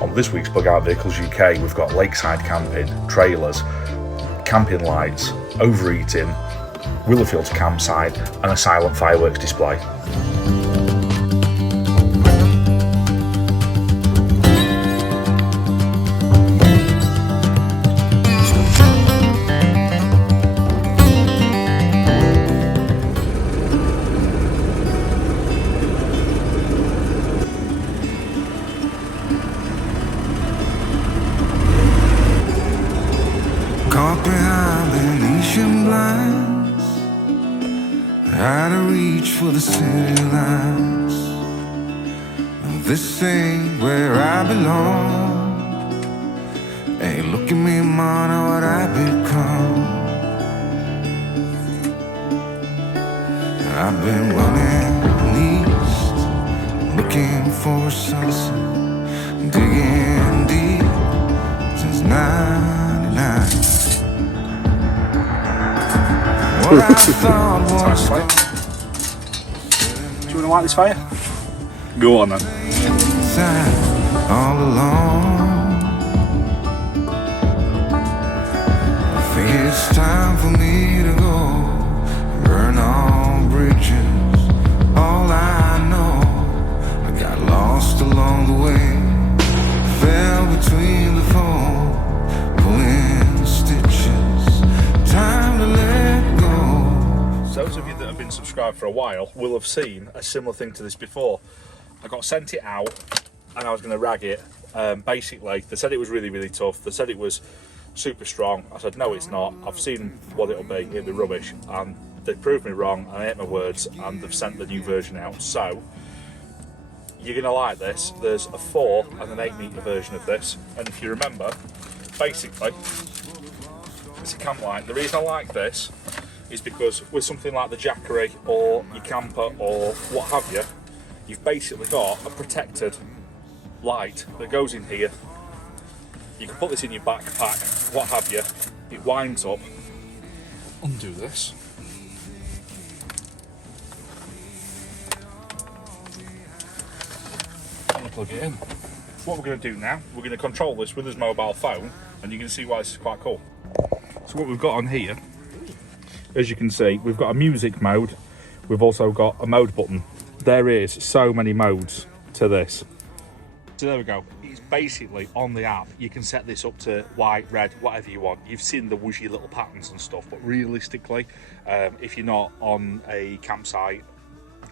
On this week's Bug Out Vehicles UK, we've got lakeside camping, trailers, camping lights, overeating, Willowfields campsite and a silent fireworks display. Caught behind Venetian blinds, out of reach for the city lights. This ain't where I belong. Hey, look at me, man, what I've become. I've been running east, looking for a sunset, digging deep since '99. What I thought was Do you want to light this fire? Go on then. all along. I think it's time for me to go, burn all bridges. All I know, I got lost along the way, fell between the foam, pulling stitches. Time to let go. Those of you that have been subscribed for a while will have seen a similar thing to this before. I got sent it out and I was going to rag it. Basically, they said it was really tough. They said it was super strong. I said, no, it's not. I've seen what it'll be. It'll be rubbish. And they proved me wrong. I ate my words and they've sent the new version out. So, you're going to like this. There's a 4 and an 8 metre version of this. And if you remember, basically, it's a camp light. The reason I like this is because with something like the Jackery or your camper or what have you, you've basically got a protected light that goes in here. You can put this in your backpack, what have you. It winds up. Undo this. And plug it in. What we're going to do now, we're going to control this with his mobile phone, and you can see why this is quite cool. So what we've got on here, as you can see, we've got a music mode. We've also got a mode button. There is so many modes to this. So there we go. It's basically on the app. You can set this up to white, red, whatever you want. You've seen the whooshy little patterns and stuff, but realistically, if you're not on a campsite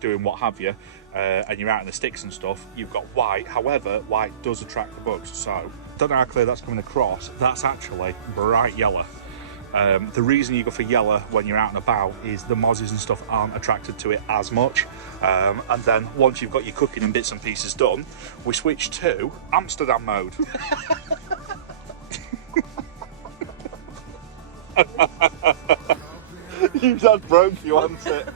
doing what have you, and you're out in the sticks and stuff, you've got white. However, white does attract the bugs. So, don't know how clear that's coming across. That's actually bright yellow. The reason you go for yellow when you're out and about is the mozzies and stuff aren't attracted to it as much. And then once you've got your cooking and bits and pieces done, we switch to Amsterdam mode. That broke you, hasn't it?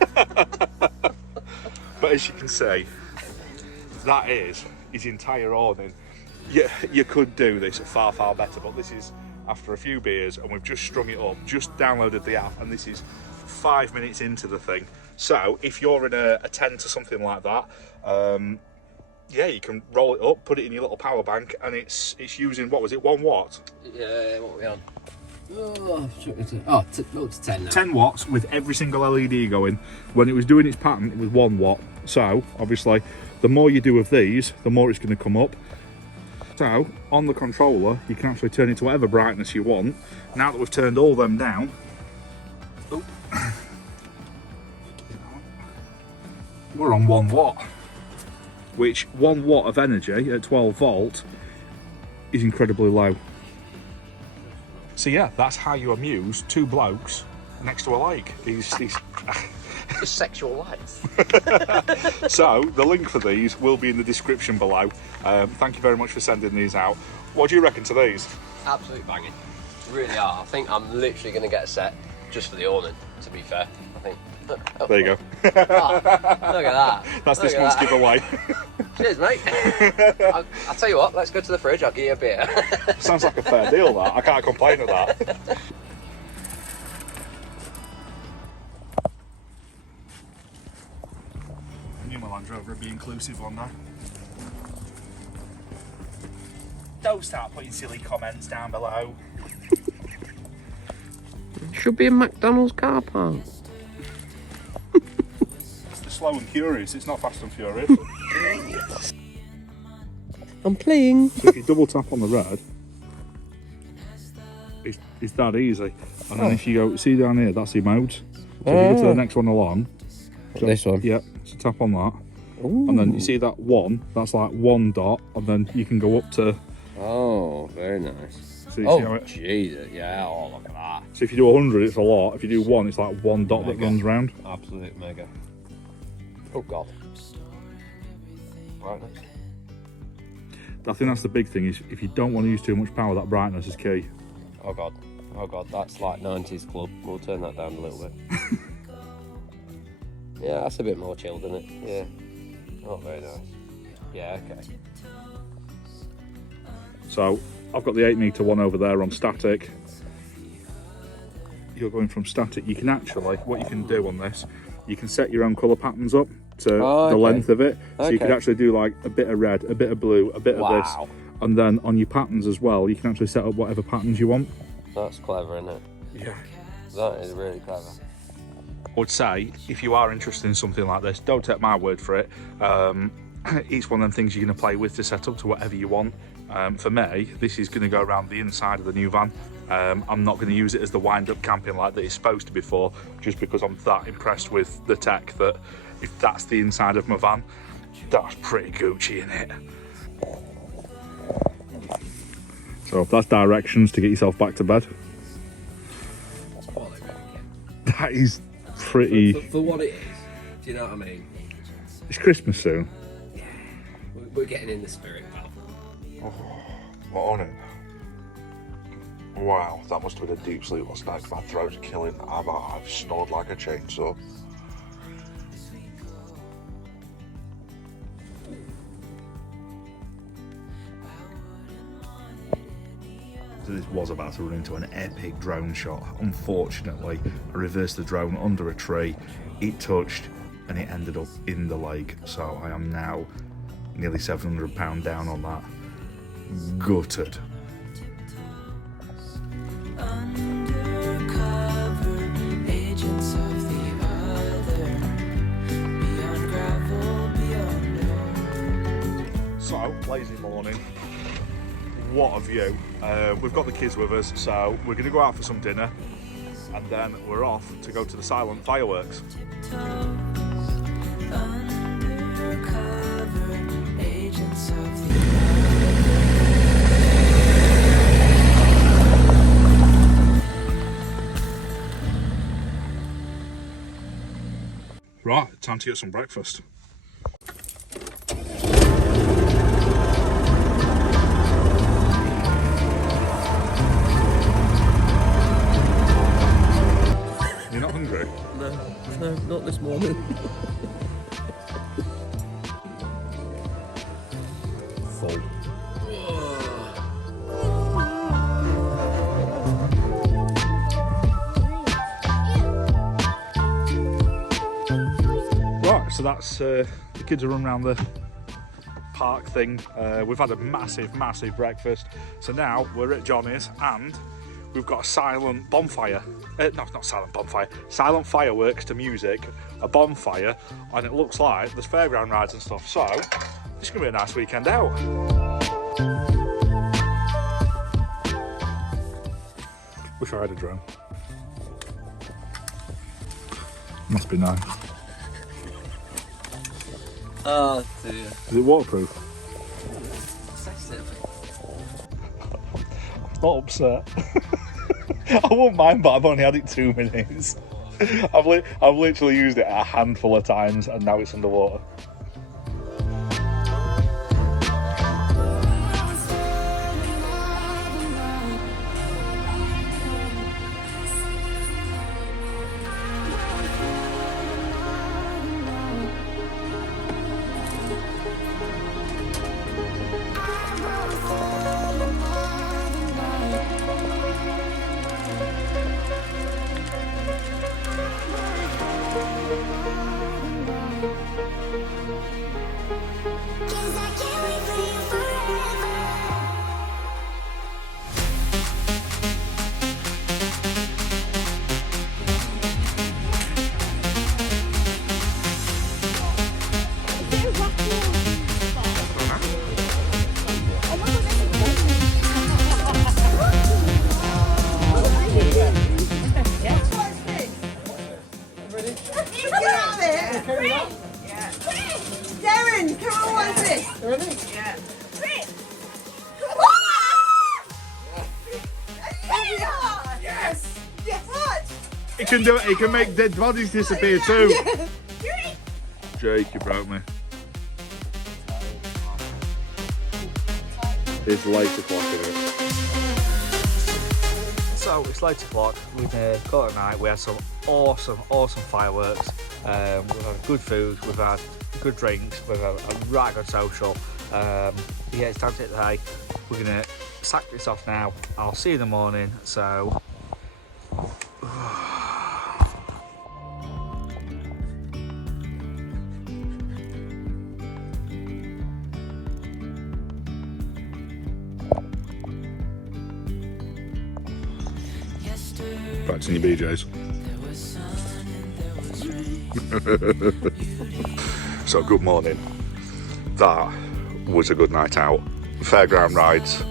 But as you can see, that is his entire awning. You could do this far better, but this is after a few beers and we've just strung it up, just downloaded the app, and this is 5 minutes into the thing. So if you're in a tent or something like that, yeah, you can roll it up, put it in your little power bank, and it's using, what was it, 1 watt? Yeah, what are we on? Oh, up to 10 now. 10 watts with every single LED going. When it was doing its pattern, it was 1 watt. So obviously, the more you do of these, the more it's going to come up. So, on the controller, you can actually turn it to whatever brightness you want. Now that we've turned all them down, we're on 1 watt. Which 1 watt of energy at 12 volt is incredibly low. So yeah, that's how you amuse 2 blokes next to a lake. Just sexual lights. So the link for these will be in the description below. Thank you very much for sending these out. What do you reckon to these? Absolute banging. Really are. I think I'm literally going to get a set just for the awning, to be fair. I think. Oh, there you go. Oh, look at that. That's this month's giveaway. Cheers, mate. I'll tell you what, let's go to the fridge, I'll give you a beer. Sounds like a fair deal, that. I can't complain at that. I knew my Land Rover would be inclusive one day. Don't start putting silly comments down below. Should be a McDonald's car park. It's the Slow and Curious, it's not Fast and Furious. I'm playing. So if you double tap on the red, it's that easy. And then if you go, see down here, that's the modes. So if you go to the next one along. This one? Yep, so tap on that. Ooh. And then you see that one, that's like one dot, and then you can go up to... Oh, very nice. So you see how it, Jesus, yeah, oh, look at that. so if you do 100, it's a lot. If you do one, it's like one dot that runs round. Absolute mega. Oh, God. Brightness. I think that's the big thing, is if you don't want to use too much power, that brightness is key. Oh, God. Oh, God, that's like 90s club. We'll turn that down a little bit. Yeah, that's a bit more chilled, isn't it? Yeah. Oh, very nice. Yeah, okay. So I've got the 8 metre one over there on static. You're going from static. You can actually, what you can do on this, you can set your own colour patterns up to the length of it. So you could actually do like a bit of red, a bit of blue, a bit of this. And then on your patterns as well, you can actually set up whatever patterns you want. That's clever, isn't it? Yeah. That is really clever. I would say, if you are interested in something like this, don't take my word for it. It's one of them things you're going to play with to set up to whatever you want. For me, this is going to go around the inside of the new van. I'm not going to use it as the wind-up camping light that it's supposed to be for, just because I'm that impressed with the tech that if that's the inside of my van, that's pretty Gucci in it. So that's directions to get yourself back to bed. That is pretty... For what it is, do you know what I mean? It's Christmas soon. Yeah, we're getting in the spirit, pal. Oh, what on it? Wow, that must have been a deep sleep last night. My throat's killing. I've snored like a chainsaw. So this was about to run into an epic drone shot. Unfortunately, I reversed the drone under a tree. It touched and it ended up in the lake. So I am now nearly £700 down on that. Gutted. So, lazy morning. What a view. We've got the kids with us, so we're going to go out for some dinner and then we're off to go to the silent fireworks. Right, time to get some breakfast. You're not hungry? No, not this morning. Full. Right, so that's the kids are running around the park thing. We've had a massive breakfast. So now we're at Johnny's and we've got a silent bonfire. No, not silent bonfire. Silent fireworks to music, a bonfire, and it looks like there's fairground rides and stuff. So it's gonna be a nice weekend out. Wish I had a drone. Must be nice. Oh dear. Is it waterproof? I'm not upset. I won't mind, but I've only had it 2 minutes. I've literally used it a handful of times and now it's underwater. He can do it. He can make dead bodies disappear too. Jake, you broke me. It's late o'clock, isn't it? So it's late o'clock. We've got at night. We had some awesome fireworks. We've had good food. We've had good drinks. We've had a right good social. Yeah, it's time to hit the hay. We're gonna sack this off now. I'll see you in the morning. So. Practicing your BJs. So good morning. That was a good night out. Fairground rides,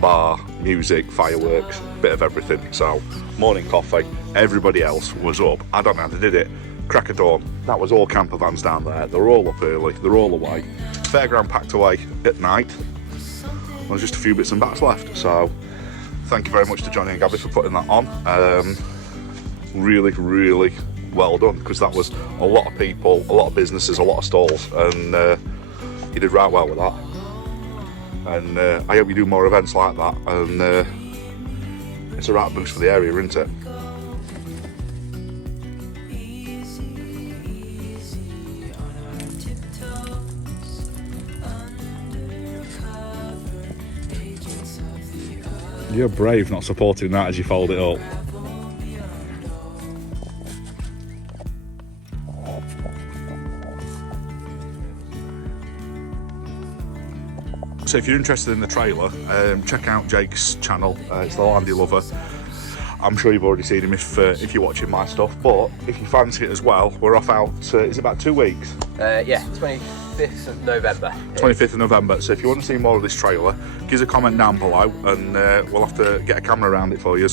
bar, music, fireworks, bit of everything. So morning coffee. Everybody else was up. I don't know how they did it. Crack of dawn. That was all camper vans down there. They're all up early. They're all away. Fairground packed away at night. There's just a few bits and bats left. So thank you very much to Johnny and Gabby for putting that on. Really well done, because that was a lot of people, a lot of businesses, a lot of stalls, and you did right well with that. And I hope you do more events like that, and it's a right boost for the area, isn't it? You're brave not supporting that as you fold it up. So if you're interested in the trailer, check out Jake's channel. It's the Landy Lover. I'm sure you've already seen him if you're watching my stuff, but if you fancy it as well, we're off out, is it about 2 weeks? Yeah, 25th of November. 25th of November. So if you want to see more of this trailer, give us a comment down below, and we'll have to get a camera around it for you.